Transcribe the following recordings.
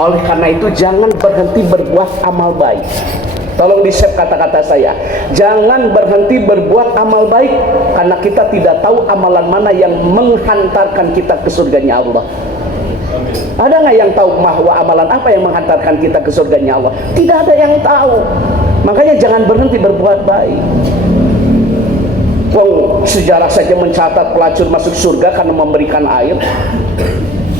Oleh karena itu jangan berhenti berbuat amal baik. Tolong di-save kata-kata saya. Jangan berhenti berbuat amal baik, karena kita tidak tahu amalan mana yang menghantarkan kita ke surganya Allah. Ada nggak yang tahu bahwa amalan apa yang menghantarkan kita ke surganya Allah? Tidak ada yang tahu. Makanya jangan berhenti berbuat baik. Wong sejarah saja mencatat pelacur masuk surga karena memberikan air.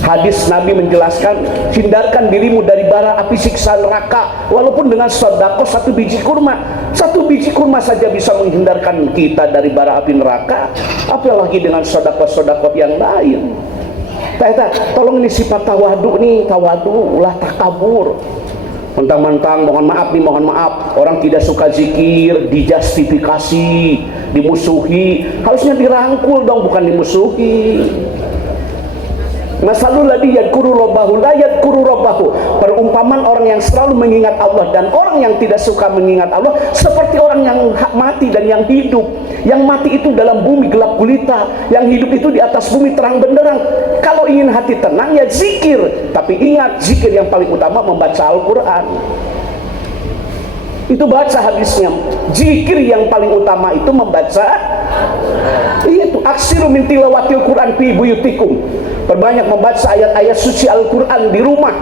Hadis Nabi menjelaskan, hindarkan dirimu dari bara api siksa neraka walaupun dengan sedekah 1 biji kurma. 1 biji kurma saja bisa menghindarkan kita dari bara api neraka, apalagi dengan sedekah-sedekah yang lain. Tolong ini sifat tawadu nih, tawadu ulah takabur. Mentang-mentang mohon maaf, orang tidak suka zikir, dijustifikasi, dimusuhi. Harusnya dirangkul dong, bukan dimusuhi. Masalul ladzi yadhkuru rabbahu la yadhkuru rabbahu. Perumpamaan orang yang selalu mengingat Allah dan orang yang tidak suka mengingat Allah seperti orang yang mati dan yang hidup. Yang mati itu dalam bumi gelap gulita, yang hidup itu di atas bumi terang benderang. Kalau ingin hati tenang ya zikir, tapi ingat zikir yang paling utama membaca Al-Qur'an. Itu baca hadisnya. Zikir yang paling utama itu membaca. Itu aksiru min tilawatil Quran fi buyutikum. Perbanyak membaca ayat-ayat suci Al-Quran di rumah.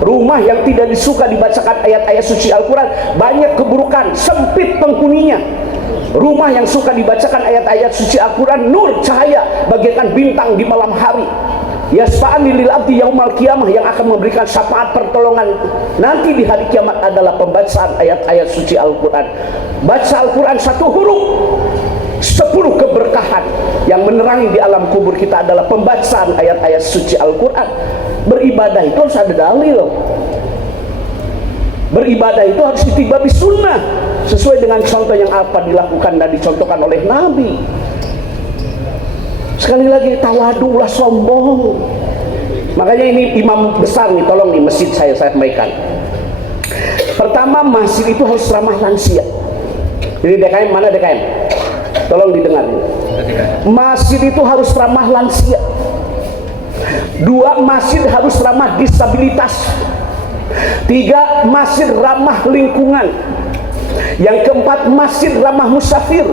Rumah yang tidak disuka dibacakan ayat-ayat suci Al-Quran banyak keburukan, sempit penghuninya. Rumah yang suka dibacakan ayat-ayat suci Al-Quran, nur cahaya bagaikan bintang di malam hari. Yasfa'ani lil abdi yaumal qiyamah, yang akan memberikan syafaat pertolongan nanti di hari kiamat adalah pembacaan ayat-ayat suci Al-Quran. Baca Al-Quran 1 huruf, 10 keberkahan yang menerangi di alam kubur kita adalah pembacaan ayat-ayat suci Al-Quran. Beribadah itu harus ada dalil. Beribadah itu harus ditibabi sunnah sesuai dengan contoh yang apa dilakukan dan dicontohkan oleh Nabi. Sekali lagi, tawadu lah sombong. Makanya ini imam besar nih, tolong nih masjid saya sampaikan. Pertama, masjid itu harus ramah lansia. Jadi DKM mana DKM? Tolong didengar. Masjid itu harus ramah lansia. 2, masjid harus ramah disabilitas. 3, masjid ramah lingkungan. Yang keempat, masjid ramah musafir.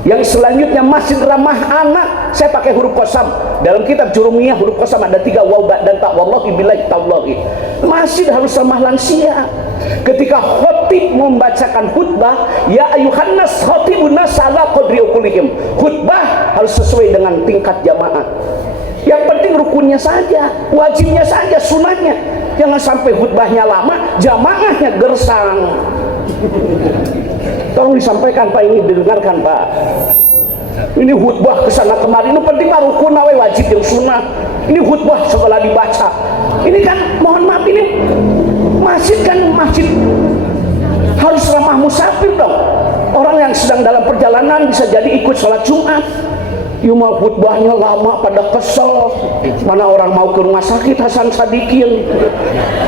Yang selanjutnya, masjid ramah anak. Saya pakai huruf qasam. Dalam kitab Jurumiyah huruf qasam ada 3, waw dan ta. Wallahi billahi tallahi. Masjid harus ramah lansia. Ketika khotib membacakan khutbah, ya ayuhan nas khotibun nas ala qadri uqulihim. Khutbah harus sesuai dengan tingkat jamaah. Yang penting rukunnya saja, wajibnya saja, sunahnya. Jangan sampai khutbahnya lama, jamaahnya gersang. Tolong disampaikan Pak, ini didengarkan Pak. Ini khutbah kesana kemari, ini penting mah rukun awe wajib yang sunnah. Ini khutbah segala dibaca. Ini kan mohon maaf, ini masjid kan masjid harus ramah musafir dong. Orang yang sedang dalam perjalanan bisa jadi ikut sholat Jumat. Cuma khutbahnya lama pada kesel. Mana orang mau ke rumah sakit Hasan Sadikin.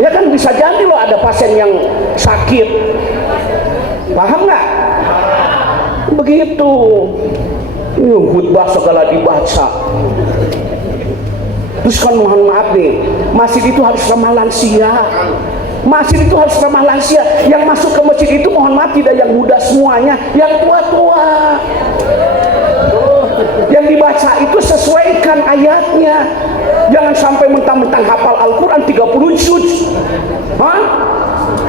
Ya kan bisa jadi loh ada pasien yang sakit. Paham nggak? Begitu. Ini khutbah segala dibaca. Terus kan mohon maaf nih, masjid itu harus ramah lansia. Masjid itu harus ramah lansia. Yang masuk ke masjid itu mohon maaf tidak yang muda semuanya, yang tua-tua. Yang dibaca itu sesuaikan ayatnya. Jangan sampai mentang-mentang hafal Al-Quran 30 juz.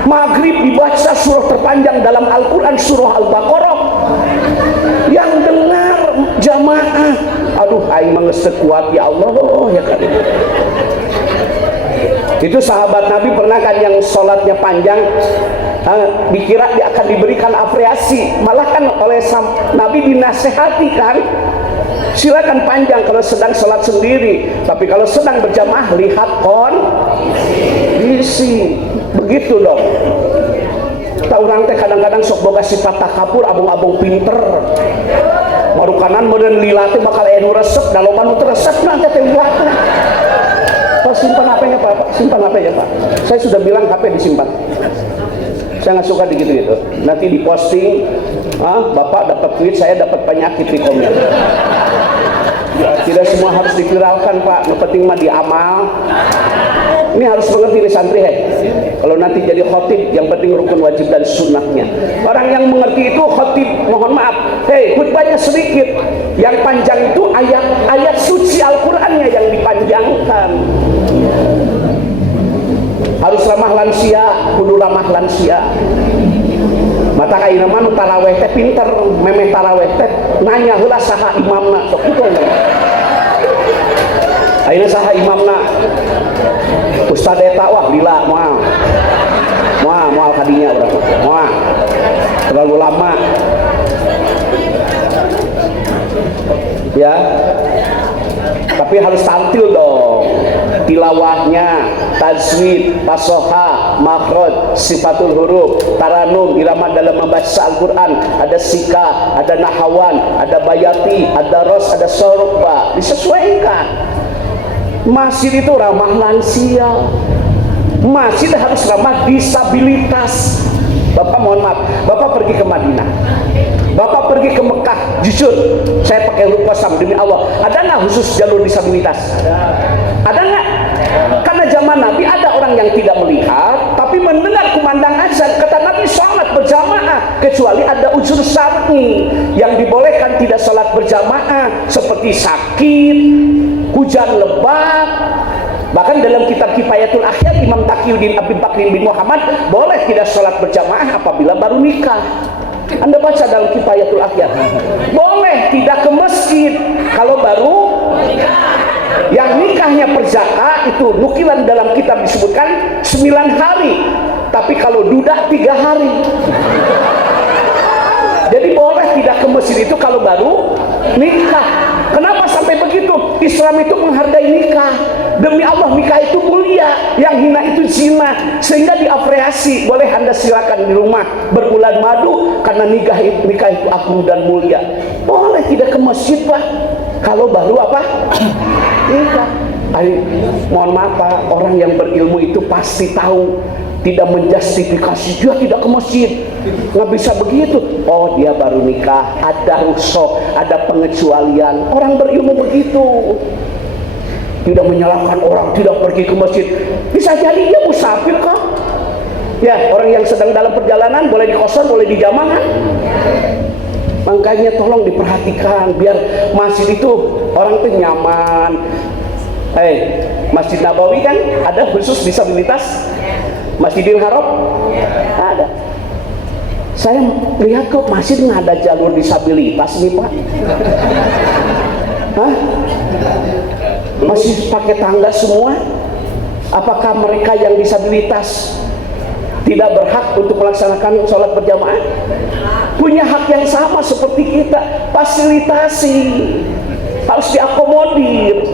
Maghrib dibaca surah terpanjang dalam Al-Quran, surah Al-Baqarah. Yang dengar jamaah, aduh aing mengesek kuat ya Allah ya kan. Itu sahabat Nabi pernah kan yang sholatnya panjang, dikira dia akan diberikan apresiasi, malah kan oleh Nabi dinasehati kan, silakan panjang kalau sedang sholat sendiri, tapi kalau sedang berjamaah lihat kondisi. Begitu dong. Tahu orang teh kadang-kadang sok boga sifat takabur, abung-abung pinter. Baru kanan modern lila teh bakal enu resep, da loba nu resep nanti teh lila. Pak simpan HP-nya Pak, simpan HP-nya Pak. Saya sudah bilang HP disimpan. Saya nggak suka gitu-gitu. Nanti diposting, Bapak dapat duit, saya dapat penyakit di komen. Tidak semua harus diviralkan Pak, yang penting mah diamal. Ini harus mengerti nih santri kalau nanti jadi khotib yang penting rukun wajib dan sunnahnya. Orang yang mengerti itu khotib, mohon maaf, khutbahnya sedikit, yang panjang itu ayat suci Al-Qur'annya yang dipanjangkan. Harus ramah lansia, kudu ramah lansia. Mata kaina mah nu taraweh teh pinter, memeh taraweh teh nanya heula saha imamna, sok kitu nya. Ayeuna saha imamna? Ustad eta wah lila moal kadinya urang. Moal. Terlalu lama. Ya. Tapi harus tampil dong. Tilawahnya, tajwid, tasoha, makhraj, sifatul huruf, taranum, irama dalam membaca Al-Quran, ada sika, ada nahawan, ada bayati, ada ros, ada sorba, disesuaikan. Masjid itu ramah lansia, masjid harus ramah disabilitas. Bapak mohon maaf, Bapak pergi ke Madinah, Bapak pergi ke Mekah, jujur saya pakai kosam demi Allah, ada nggak khusus jalur disabilitas? Ada nggak? Karena zaman Nabi ada orang yang tidak melihat tapi mendengar kumandang azan, kata Nabi sholat berjamaah kecuali ada unsur syar'i yang dibolehkan tidak sholat berjamaah, seperti sakit, hujan lebat. Bahkan dalam kitab Kifayatul Akhyar Imam Taqiyuddin Abi Bakrin bin Muhammad boleh tidak sholat berjamaah apabila baru nikah. Anda baca dalam Kifayatul Akhyar, boleh tidak ke masjid kalau baru yang nikahnya perzaka itu nukilan dalam kitab disebutkan 9 hari, tapi kalau duda 3 hari. Jadi boleh tidak ke masjid itu kalau baru nikah. Kenapa sampai begitu? Islam itu menghargai nikah. Demi Allah nikah itu mulia, yang hina itu zina, sehingga diapresiasi. Boleh Anda silakan di rumah berbulan madu karena nikah itu agung dan mulia. Boleh tidak ke masjid Pak kalau baru apa? Nikah. Mohon maaf Pak, orang yang berilmu itu pasti tahu, tidak menjustifikasi dia tidak ke masjid, nggak bisa begitu. Oh dia baru nikah, ada rukhsah, ada pengecualian. Orang berilmu begitu, tidak menyalahkan orang tidak pergi ke masjid. Bisa jadi dia musafir kok. Ya, orang yang sedang dalam perjalanan boleh di kosan, boleh di jamaah. Makanya tolong diperhatikan biar masjid itu orang tuh nyaman. Masjid Nabawi kan ada khusus disabilitas. Masjidil Haram ada. Saya lihat kok masjid nggak ada jalur disabilitas nih Pak. Hah? Masih pakai tangga semua? Apakah mereka yang disabilitas tidak berhak untuk melaksanakan sholat berjamaah? Punya hak yang sama seperti kita. Fasilitasi, harus diakomodir.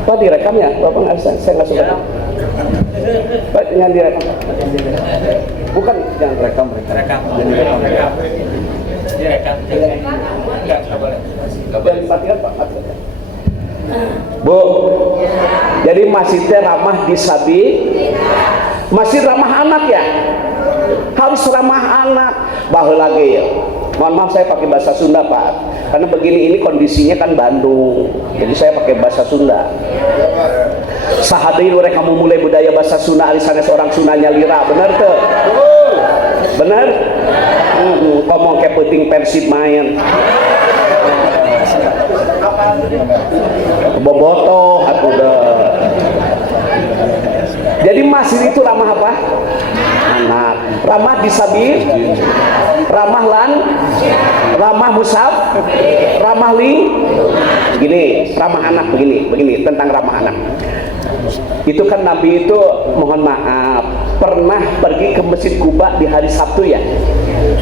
Pak direkam ya? Bapak nggak, saya nggak suka. Pak jangan direkam. Bukan jangan rekam. Direkam. Nggak boleh. Dimatikan Pak. Bu, jadi masjidnya ramah disabilitas. Masjid ramah anak ya, harus ramah anak. Baheula lagi ya. Mohon maaf saya pakai bahasa Sunda Pak, karena begini ini kondisinya kan Bandung, jadi saya pakai bahasa Sunda. Saha deui rek kamu mulai budaya bahasa Sunda ari sanes orang Sundanya lira, bener tuh? Bener? Ngomong kayak penting Persib main. Bobotoh atuh deh. Jadi masjid itu ramah apa? Anak, ramah disabil, ramah ramah musaf, ramah begini, ramah anak begini tentang ramah anak. Itu kan Nabi itu mohon maaf pernah pergi ke Masjid Kuba di hari Sabtu ya.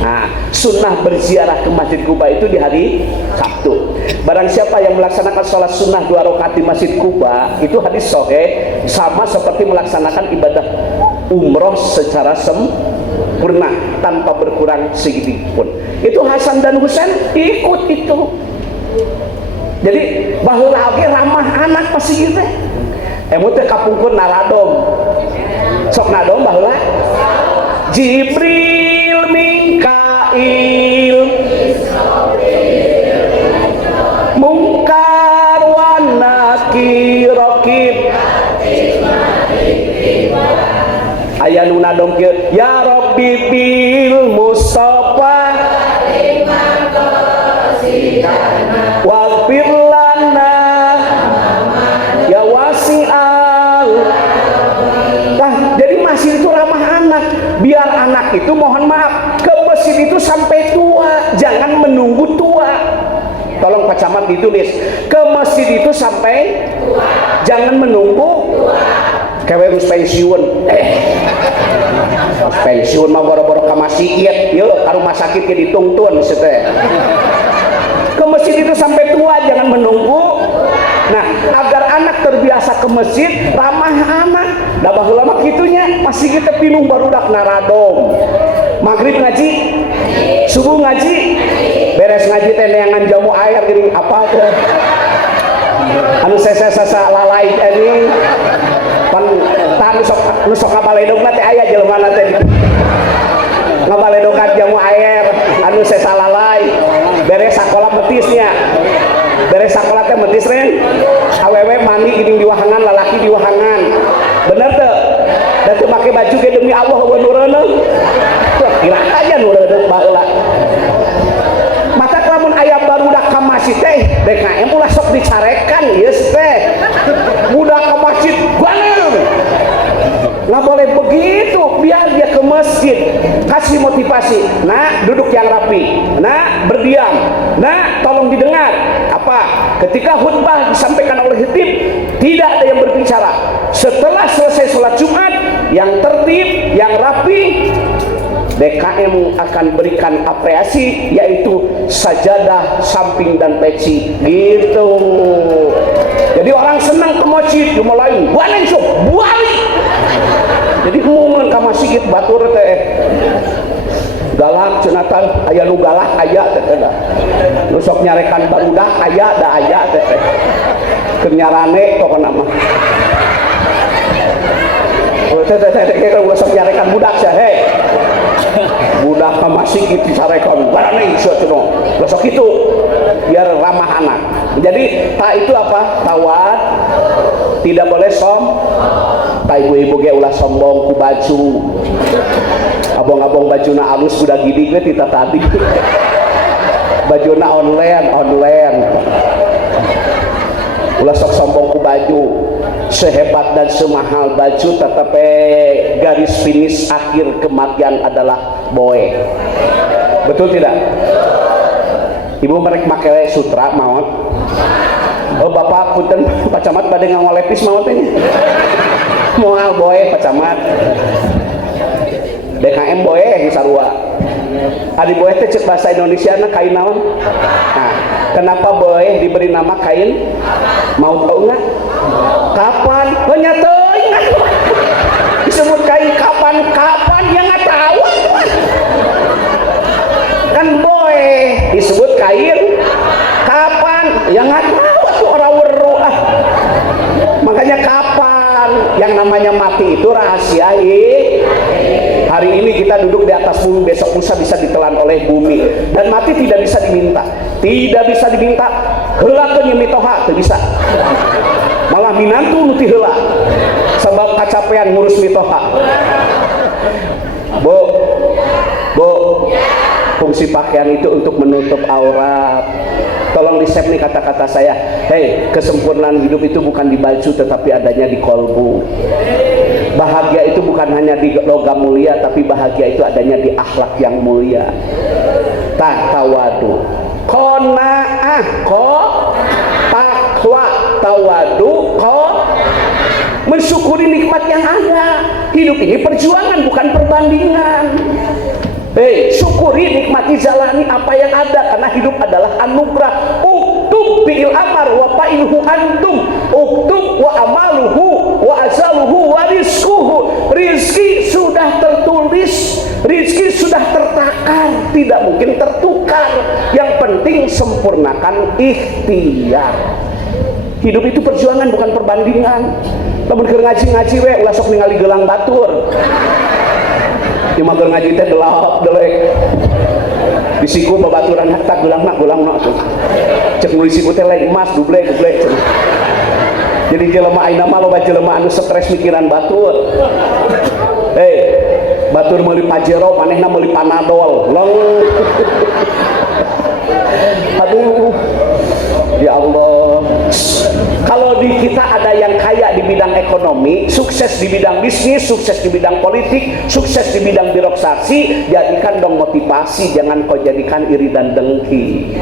Nah, sunnah berziarah ke Masjid Kuba itu di hari Sabtu. Barang siapa yang melaksanakan sholat sunnah 2 rakaat di Masjid Kuba, itu hadis sahih, sama seperti melaksanakan ibadah umroh secara sempurna tanpa berkurang sedikit pun. Itu Hasan dan Husain ikut itu. Jadi baheula ge ramah anak pasti gitu. Emu teh kapungkur naradom. Sok nadom baheula. Jibril, Mikail, Mungkar, aya nu nadong kieu ya Rabbi bil Mustafa waghfir lana ya wasi'al. Nah, jadi masjid itu ramah anak. Biar anak itu mohon maaf ke masjid itu sampai tua, jangan menunggu tua. Tolong Pak Camat ditulis, ke masjid itu sampai tua, jangan menunggu tua. Kewe harus pensiun. Pensiun mah boro-boro ka masjid, yeuh ka rumah sakit ge ditungtun teh. Ke masjid itu sampai tua, jangan menunggu. Nah, agar anak terbiasa ke masjid, ramah anak. Da baheula mah kitunya, masih kita pinung barudak naradom. Maghrib ngaji, subuh ngaji, beres ngaji teh neangan jamu air gini apa tuh? Anu sesa lalai ini pan tanu sok kabaledogna teh aya jelema teh. Ngabaledogan jamu air anu sesa lalai beres sakola betisnya. Beres sakola teh metis ren awewe mandi gini di wahangan, lalaki di wahangan, bener tuh. Dan tuh pakai baju ge demi Allah we nureuneuh kira aja nureuneuh baheula. Mata lamun aya barudak ka masjid teh DKM ulah sok dicarekan ieu teh budak ka masjid banget. Nggak boleh begitu, biar dia ke masjid, kasih motivasi. Nah, duduk yang rapi. Nah, berdiam. Nah, tolong didengar. Apa? Ketika khutbah disampaikan oleh khatib, tidak ada yang berbicara. Setelah selesai sholat Jumat, yang tertib, yang rapi, DKM akan berikan apresiasi, yaitu sajadah, samping, dan peci. Gitu. Jadi orang senang ke masjid, cuma lain, buanin sok, buali. Jadi ngomong ke masjid batur teh galak cenatan aya nu galak aya teh da nu sok nyarekan barudak aya da aya teh keur nyarane pokona mah teh sok nyarekan budak sia he budak ka masjid gitu sarekan barane ieu cenah sok itu biar ramah anak. Jadi tak itu apa? Tawad, tidak boleh tak ibu-ibu ge ulah sombong ku baju. Abong-abong bajuna alus udah gini ge tita tadi. Bajuna online. Ulah sok sombong ku baju. Sehebat dan semahal baju tetapi garis finish akhir kematian adalah boe. Betul tidak? Ibu mereka pakai sutra maut. Oh bapak punten Pak Camat bade ngawalepis maut ini. Moal boe Pak Camat. DKM boe di sarua. Adi boe teh cek bahasa Indonesia na kain naon? Nah, kenapa boe diberi nama kain? Mau tahu nggak? Kapan? Nya teuing ingat. Disebut kain kapan yang nggak tahu. Kan boe disebut kain kapan yang nggak tahu tuh orang weru makanya kapan yang namanya mati itu rahasia. Hari ini kita duduk di atas bumi, besok lusa bisa ditelan oleh bumi, dan mati tidak bisa diminta, heula ke nyemitoha teu bisa, malah minantu nuti heula sebab kacapean ngurus mitoha. Bu, fungsi pakaian itu untuk menutup aurat. Tolong di-save nih kata-kata saya. Hei, kesempurnaan hidup itu bukan di baju tetapi adanya di kolbu. Bahagia itu bukan hanya di logam mulia, tapi bahagia itu adanya di akhlak yang mulia. Tawadu, qanaah, takwa, tawadu, mensyukuri nikmat yang ada. Hidup ini perjuangan bukan perbandingan. Hei, syukuri, nikmati, jalani apa yang ada, karena hidup adalah anugerah. Uktub bi'il amar wa fa'ilhu antum, uktub wa amaluhu wa azaluhu wa rizkuhu. Rizki sudah tertulis, rizki sudah tertakar, tidak mungkin tertukar. Yang penting sempurnakan ikhtiar. Hidup itu perjuangan bukan perbandingan. Lamun keur ngaji-ngaji we ulah sok ningali gelang batur. Cuma keur ngaji teh delek. Bisiku babaturan hatta geulangna tuh. Cek nulis siku teh lain emas dublek. Jadi jelema ayeuna mah loba jelema anu stres mikiran batur. Hei, batur meuli Pajero manehna meuli Panadol long. Aduh, ya Allah. Kalau di kita ada yang kaya di bidang ekonomi, sukses di bidang bisnis, sukses di bidang politik, sukses di bidang birokrasi, jadikan dong motivasi, jangan kau jadikan iri dan dengki.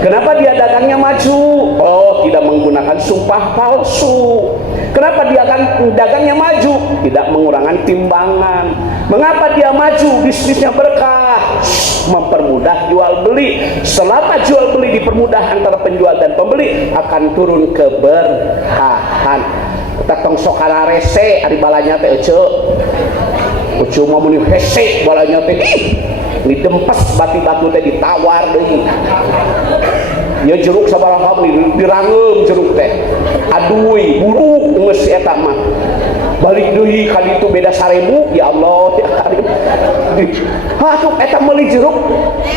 Kenapa dia dagangnya maju? Oh, tidak menggunakan sumpah palsu. Kenapa dia dagangnya maju? Tidak mengurangi timbangan. Mengapa dia maju? Bisnisnya berkah, mempermudah jual beli. Selama jual beli dipermudah antara penjual dan pembeli, akan turun keberkahan. Kita tong sokana rese ari balanya teh ece mah muni hese balanya teh ini dempes bati-batu teh ditawar deui. Ya jeruk sabaraha dirangeum jeruk teh. Aduy, buruk geus eta mah. Balik deui ka ditu beda 1000, ya Allah ya Karim. Atuh eta meuli jeruk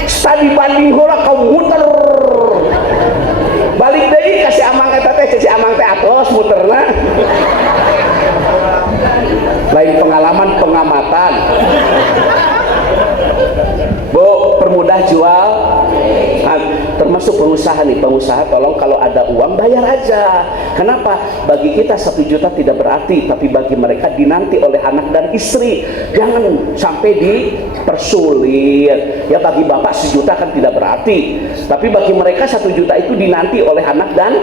stadi banding heula ka muter. Balik deui ka si Amang eta teh, si Amang teh atos muterna. Lain pengalaman pengamatan. Bu, permudah jual. Nah, termasuk pengusaha nih, pengusaha tolong kalau ada uang bayar aja. Kenapa? Bagi kita 1 juta tidak berarti, tapi bagi mereka dinanti oleh anak dan istri. Jangan sampai dipersulit. Ya bagi bapak 1 juta kan tidak berarti, tapi bagi mereka 1 juta itu dinanti oleh anak dan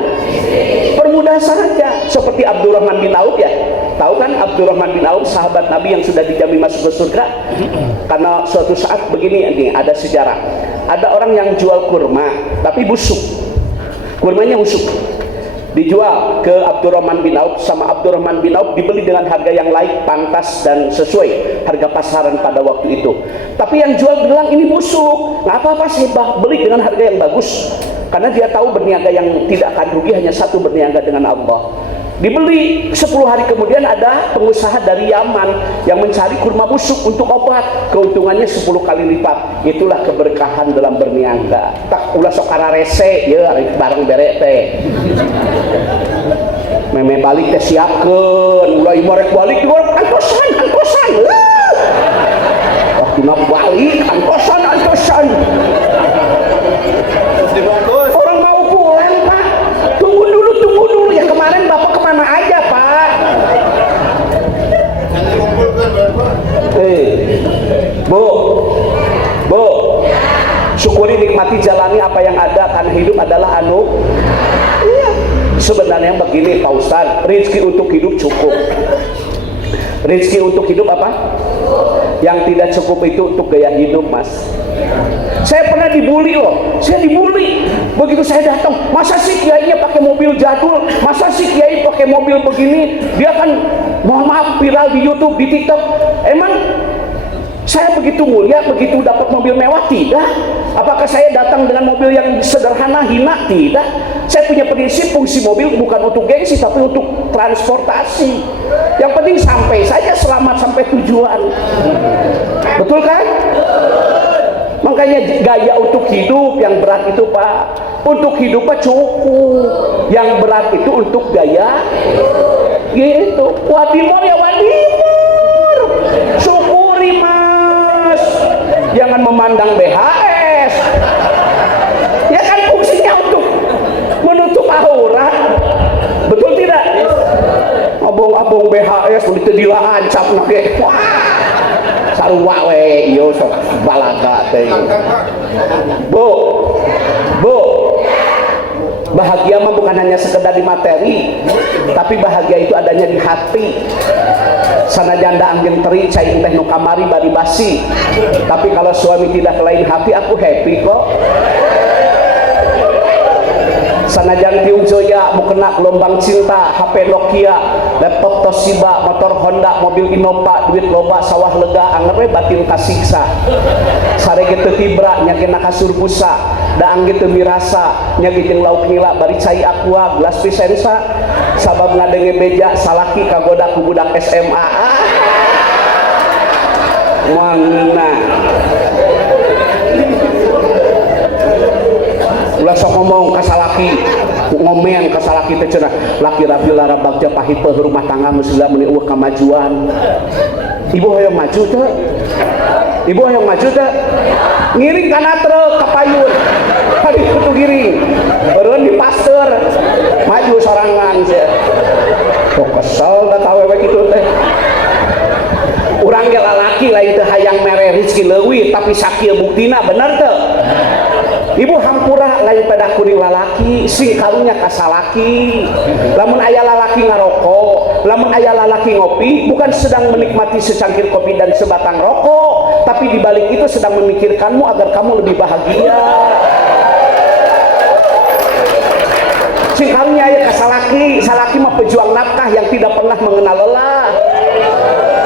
permudah saja. Seperti Abdurrahman bin Auf ya. Tahu kan Abdurrahman bin Auf, sahabat Nabi yang sudah dijamin masuk ke surga? Karena suatu saat begini, ini ada sejarah. Ada orang yang jual kurma tapi busuk, kurmanya busuk, dijual ke Abdurrahman bin Auf. Sama Abdurrahman bin Auf dibeli dengan harga yang layak, pantas dan sesuai harga pasaran pada waktu itu. Tapi yang jual bilang ini busuk. Nggak apa-apa, saya beli dengan harga yang bagus, karena dia tahu berniaga yang tidak akan rugi hanya satu, berniaga dengan Allah. Dibeli. 10 hari kemudian ada pengusaha dari Yaman yang mencari kurma busuk untuk obat, keuntungannya 10 kali lipat. Itulah keberkahan dalam berniaga. Tak ulah sok rese ya bareng bere teh. Meme balik teh siapkeun, ulah imorek balik digoreng angkosan. Wah, dina balik angkosan. Orang mau pulang, Pak. Tunggu dulu ya, kemarin Bapak kemana aja, Pak? Bu, syukuri, nikmati, jalani apa yang ada, karena hidup adalah iya. Sebenarnya begini Pak Ustadz, rezeki untuk hidup cukup. Rezeki untuk hidup apa? Yang tidak cukup itu untuk gaya hidup, Mas. Saya pernah dibully loh, saya dibully. Begitu saya datang, masa sih kiainya pakai mobil jadul, masa sih kiai pakai mobil begini, dia kan mohon maaf viral di YouTube, di TikTok. Emang saya begitu mulia, begitu dapat mobil mewah? Tidak. Apakah saya datang dengan mobil yang sederhana, hina? Tidak. Saya punya prinsip, fungsi mobil bukan untuk gengsi, tapi untuk transportasi. Yang penting sampai saja, selamat sampai tujuan. Betul kan? Makanya gaya untuk hidup yang berat itu, Pak, untuk hidup Pak cukup, yang berat itu untuk gaya gitu. Wadimor ya wadimor, syukuri Mas, jangan memandang BHS. Ya kan fungsinya untuk menutup aurat, betul tidak? Abong-abong BHS begitu dilancap nake, wah sarua we iyo sok balaga teh. Bu, bahagia mah bukan hanya sekedar di materi, tapi bahagia itu adanya di hati. Sanajan da anjeun teri cai teh nu kamari bari basi, tapi kalau suami tidak lain hati, aku happy kok. Sanajan tiung joya mau kena gelombang cinta, HP Nokia, laptop Toshiba, motor Honda, mobil Innova, duit loba, sawah lega, anger batin kasiksa. Sare gitu tibra nyakin kasur busa, daang gitu mirasa, nyakin lauk nila, bari cai aqua, gelas pisensa, sabab ngadenge beja, salaki kagoda ku budak SMA. Mana? Ulah sok ngomong kasalaki, ngomen kasalaki teh cenah laki rapi lara bagja pahit pe rumah tangga mesti meni kemajuan. Ibu hoyong maju teh, Ibu yang maju teh ngiring kana truk ka payun tadi itu giring beureun di pasteur maju sorangan sia kok kesel da awewe kitu teh urang ge lalaki lain teu hayang mere rezeki leuwih tapi sakieu buktina bener teu ibu hampura lain pada kuring lalaki sing karunya kasalaki lamun aya lalaki ngarokok lamun aya lalaki ngopi bukan sedang menikmati secangkir kopi dan sebatang rokok tapi dibalik itu sedang memikirkanmu agar kamu lebih bahagia sing karunya aya kasalaki salaki mah pejuang nafkah yang tidak pernah mengenal lelah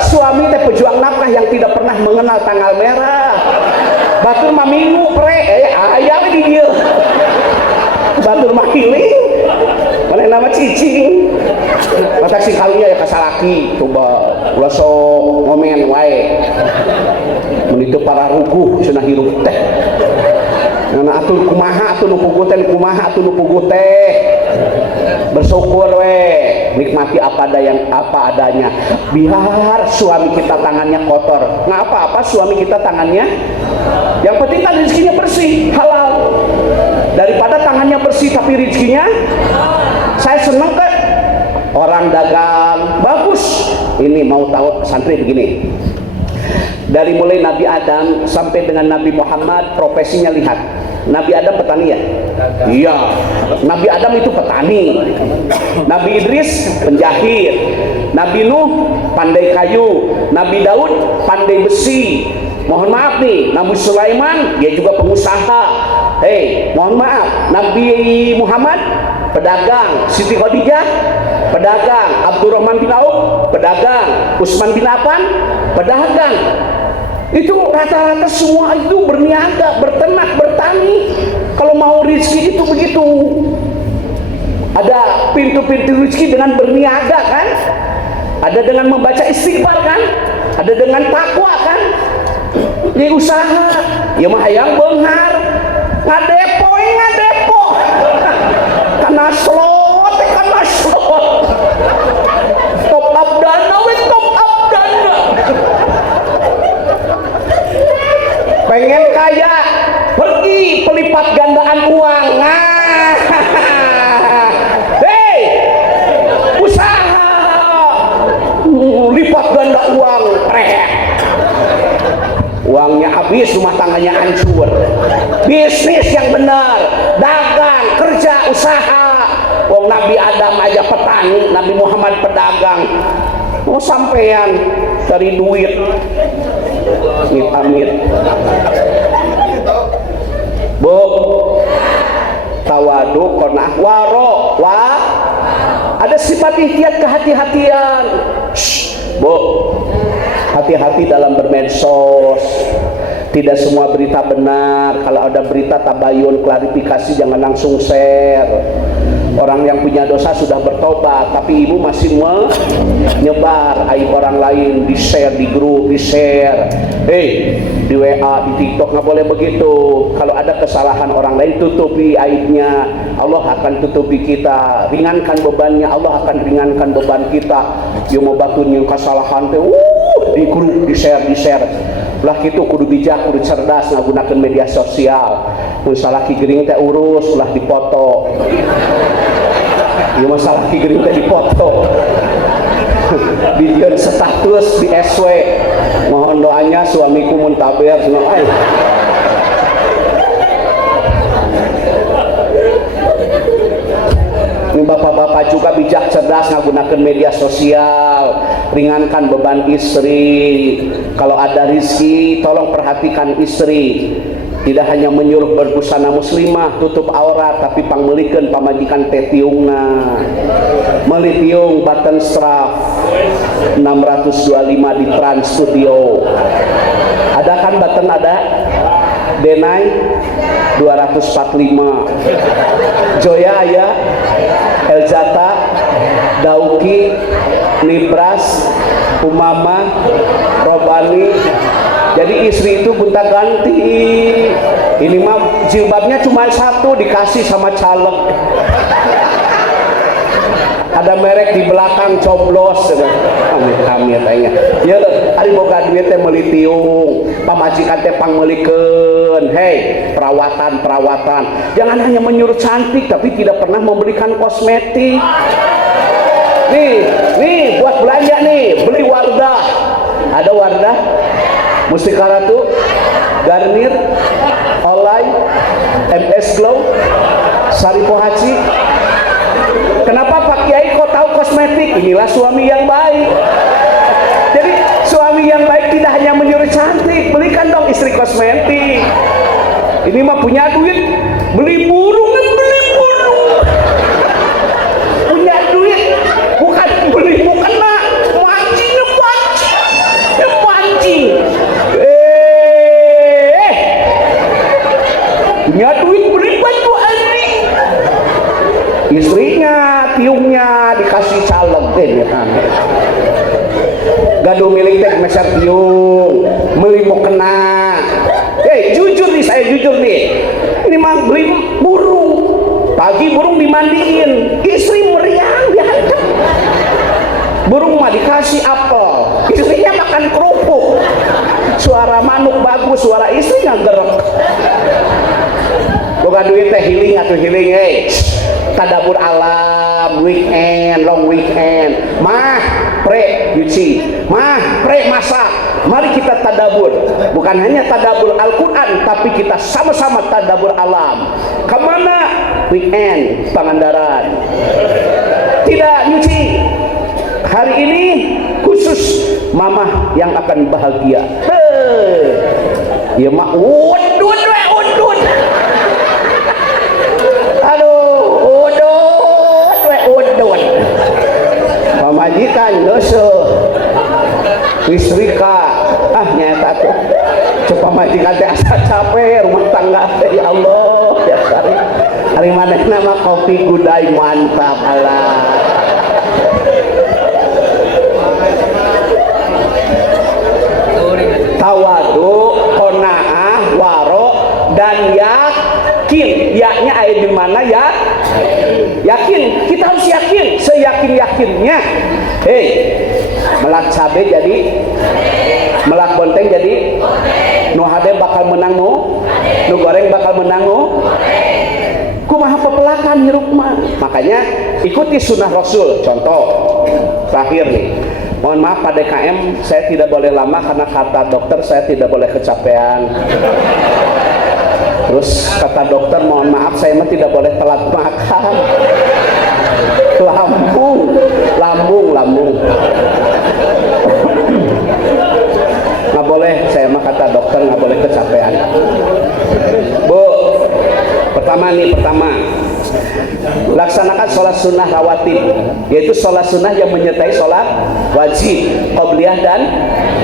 suami teh pejuang nafkah yang tidak pernah mengenal tanggal merah batur mah minggu pre aya di dieu batur mah hiling mana nama cicing mata si kalunya ya kasalaki coba ulah sok ngomen wae mun itu para ruguh cenah hirup teh nana atuh kumaha atuh nu puguh teh kumaha atuh nu puguh teh bersyukur we nikmati apa adanya biar suami kita tangannya kotor nggak apa-apa suami kita tangannya yang penting kan rezekinya bersih halal daripada tangannya bersih tapi rezekinya saya senang kan orang dagang bagus ini mau tahu santri begini dari mulai Nabi Adam sampai dengan Nabi Muhammad profesinya lihat Nabi Adam petani ya? Iya Nabi Adam itu petani Nabi Idris penjahit Nabi Nuh pandai kayu Nabi Daud pandai besi mohon maaf nih Nabi Sulaiman dia juga pengusaha mohon maaf Nabi Muhammad pedagang Siti Khadijah pedagang Abdurrahman bin Auf pedagang Utsman bin Affan pedagang itu rata-rata semua itu berniaga berternak bertani kalau mau rezeki itu begitu ada pintu-pintu rezeki dengan berniaga kan ada dengan membaca istighfar kan ada dengan takwa kan ini usaha ya mah hayang beunghar ngadepo kana slot top up dana we top up dana pengen kaya pergi pelipat gandaan uang hei usaha lipat ganda uang uangnya habis rumah tangganya hancur bisnis yang benar dagang kerja usaha wong Nabi Adam aja petani Nabi Muhammad pedagang mau sampean cari duit amit-amit bu tawadu qanaah waro ada sifat ihtiyat kehati-hatian bu hati-hati dalam bermedsos tidak semua berita benar kalau ada berita tabayun klarifikasi jangan langsung share orang yang punya dosa sudah bertobat tapi ibu masih menyebar aib orang lain di share di grup di share di WA di TikTok nggak boleh begitu kalau ada kesalahan orang lain tutupi aibnya Allah akan tutupi kita ringankan bebannya Allah akan ringankan beban kita yang mau batun yang kesalahan teh di grup di share lah gitu kudu bijak kudu cerdas nggunakeun media sosial mun salah ki geuring teh urus ulah dipoto ieu masalah ki geuring teh dipoto dijieun status di SW mohon doanya suamiku muntaber cenah ini bapak-bapak juga bijak cerdas menggunakan media sosial ringankan beban istri kalau ada rizki tolong perhatikan istri tidak hanya menyuruh berbusana muslimah tutup aurat tapi pangmelikeun pamajikan tetiungna meuli tiung button strap 625 di Trans Studio ada kan button ada Denai 245 Joya ya Elzata Dauki Nibras Umama Robani jadi istri itu gonta ganti ini mah jilbabnya cuma satu dikasih sama caleg ada merek di belakang coblos amit-amit ya Ari boga duit teh meuli tiung, pamajikan teh pangmelikeun. Hei, perawatan. Jangan hanya menyuruh cantik tapi tidak pernah membelikan kosmetik. Nih buat belanja nih, beli Wardah. Ada Wardah, Mustika Ratu, Garnier, Olay, MS Glow, Saripo Haji. Kenapa Pak Kiai kok tahu kosmetik? Inilah suami yang baik. Jadi suami yang baik tidak hanya menyuruh cantik, belikan dong istri kosmetik. Ini mah punya duit, beli burung. Punya duit, bukan beli mukena, mancing. Punya duit beli baju Ari. Istrinya, tiungnya dikasih caleg deh kan. Gaduh milik teh meser tiung, beli mukena. Jujur nih, saya jujur nih. Ini mah beli burung. Pagi burung dimandiin, istri meriang dihancam. Burung mah dikasih apel, istrinya makan kerupuk. Suara manuk bagus, suara istri ngagerek. Boga duit teh healing atau healing, tadabur alam, weekend, long weekend. Mah, pre nyuci, mah, pre masak. Mari kita tadabur. Bukan hanya tadabur Al-Quran, tapi kita sama-sama tadabur alam. Kemana? Weekend, Pangandaran. Tidak nyuci. Hari ini khusus mama yang akan bahagia. Ya mak, udun. Aduh, udun. Pamajikan dosa. Istrika, nyata tuh. Coba majikan teh asa capek rumah tangga teh, ya Allah, ya kari. Hari mana nama kopi gudai mantap Allah. Tawadu, qanaah, waro, dan yakin. Yaknya ada di mana ya? Yakin. Kita harus yakin, seyakin-yakinnya. Melak cabe jadi, melak bonteng jadi, nu hade bakal menang nu goreng bakal menang nu. Kumaha pepelakan hirup mah. Makanya ikuti sunnah Rasul. Contoh terakhir nih. Mohon maaf Pak DKM, saya tidak boleh lama karena kata dokter saya tidak boleh kecapean. Terus kata dokter, mohon maaf saya mah tidak boleh telat makan. Lambung. Nggak boleh, saya mah kata dokter nggak boleh kecapean. Bu, pertama laksanakan sholat sunnah rawatib, yaitu sholat sunnah yang menyertai sholat wajib, qobliyah dan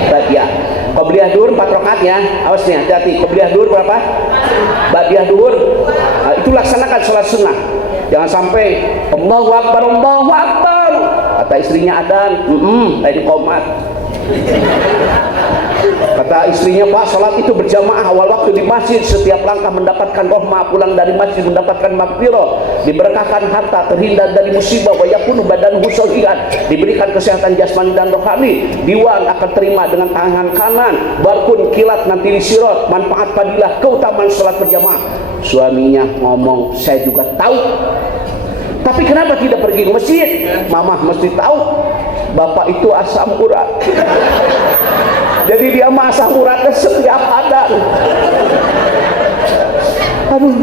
ba'diyah. Qobliyah duhur 4 rakaat ya, awas nih, hati-hati. Qobliyah duhur berapa? Ba'diyah duhur. Nah, itu laksanakan sholat sunnah. Jangan sampai Allahu Akbar, kata istrinya adzan, lain qomat. Kata istrinya, Pak, sholat itu berjamaah awal waktu di masjid, setiap langkah mendapatkan rahmah, pulang dari masjid mendapatkan magfirah, diberkahkan harta, terhindar dari musibah, wa yakunu badanhu shahihan, diberikan kesehatan jasmani dan rohani, diwan akan terima dengan tangan kanan, barkun kilat nanti di sirat, manfaat fadilah keutamaan sholat berjamaah. Suaminya ngomong, saya juga tahu, tapi kenapa tidak pergi ke masjid? Mama mesti tahu, bapak itu asam urat. Jadi dia asam uratnya setiap ada. Aduh,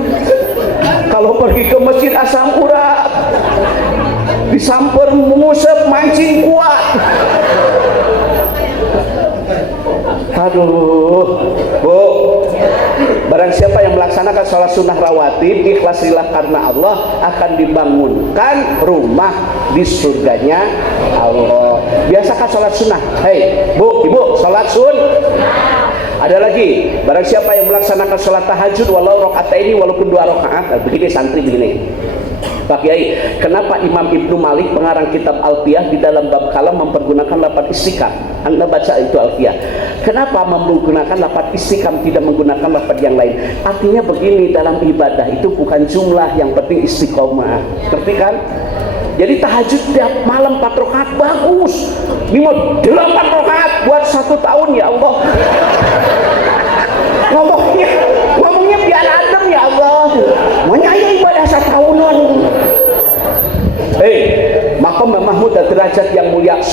kalau pergi ke masjid asam urat, disamper, mengusap, mancing kuat. Aduh, Bu, barang siapa yang melaksanakan sholat sunnah rawatib, ikhlasilah karena Allah, akan dibangunkan rumah di surganya Allah. Biasakan sholat sunnah. Hei, Bu, Ibu, sholat ada lagi, barang siapa yang melaksanakan sholat tahajud walau rakaat ini, walaupun 2 rakaat. Begini santri, begini Pak Kiai, kenapa Imam Ibnu Malik pengarang kitab Alfiyah di dalam bab kalam mempergunakan lafaz istiqam? Anda baca itu Alfiyah. Kenapa menggunakan lafaz istiqam, tidak menggunakan lafaz yang lain? Artinya begini, dalam ibadah itu bukan jumlah, yang penting istiqomah. Ngerti kan? Jadi tahajud tiap malam 4 rakaat bagus. Ini 8 rakaat buat 1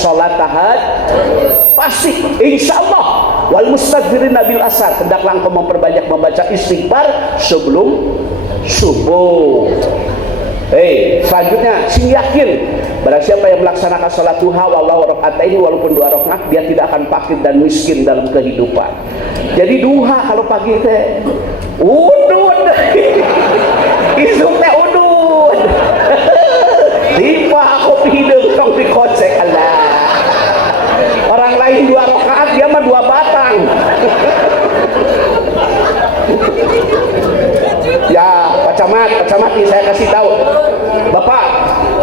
sholat tahajud pasti insyaallah. Wal mustaghfirina bil asar, hendaklah engkau memperbanyak membaca istighfar sebelum subuh. Selanjutnya, sing yakin barang siapa yang melaksanakan sholat duha walau rakaat ini walaupun 2 rakaat, dia tidak akan fakir dan miskin dalam kehidupan. Jadi duha kalau pagi teh udud isuk teh udud tiba kopi hidung tong dikocek. Allah, orang lain 2 rakaat, dia mah 2 batang. Ya, Pak Camat nih saya kasih tahu. Bapak,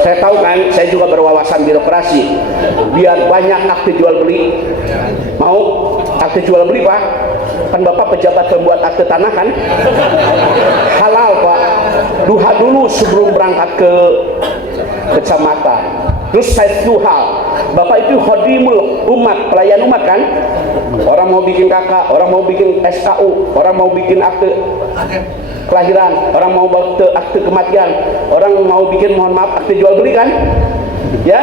saya tahu kan, saya juga berwawasan birokrasi. Biar banyak akte jual beli. Mau akte jual beli, Pak? Kan Bapak pejabat pembuat akte tanah kan? Halal, Pak. Duha dulu sebelum berangkat ke kecamatan. Terus saya duha. Bapak itu khodimul umat, pelayan umat kan? Orang mau bikin KK, orang mau bikin SKU, orang mau bikin akte kelahiran, orang mau akte kematian, orang mau bikin, mohon maaf, akte jual beli kan? Ya,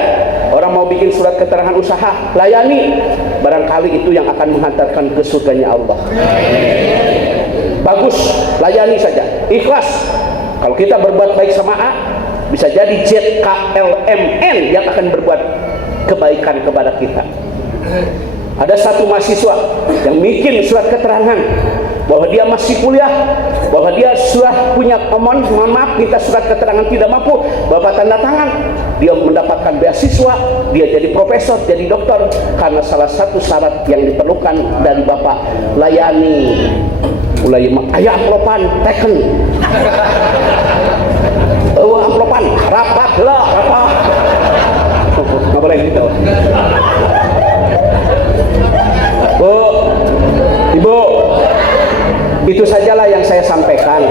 orang mau bikin surat keterangan usaha, layani. Barangkali itu yang akan menghantarkan ke surganya Allah. Bagus, layani saja, ikhlas. Kalau kita berbuat baik sama A, bisa jadi ZKLMN yang akan berbuat kebaikan kepada kita. Ada satu mahasiswa yang bikin surat keterangan bahwa dia masih kuliah, bahwa dia sudah punya mohon maaf, minta surat keterangan tidak mampu, Bapak tanda tangan, dia mendapatkan beasiswa, dia jadi profesor, jadi doktor, karena salah satu syarat yang diperlukan dari Bapak, layani. Mulai ayah amplopan teken, amplopan rapat lah, rapat, nggak boleh gitu. Bu, Ibu, itu sajalah yang saya sampaikan.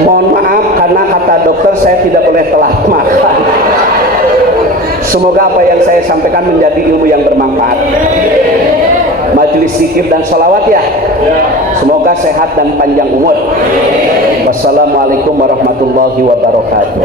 Mohon maaf karena kata dokter saya tidak boleh telat makan. Semoga apa yang saya sampaikan menjadi ilmu yang bermanfaat. Majelis zikir dan salawat ya. Semoga sehat dan panjang umur. Wassalamualaikum warahmatullahi wabarakatuh.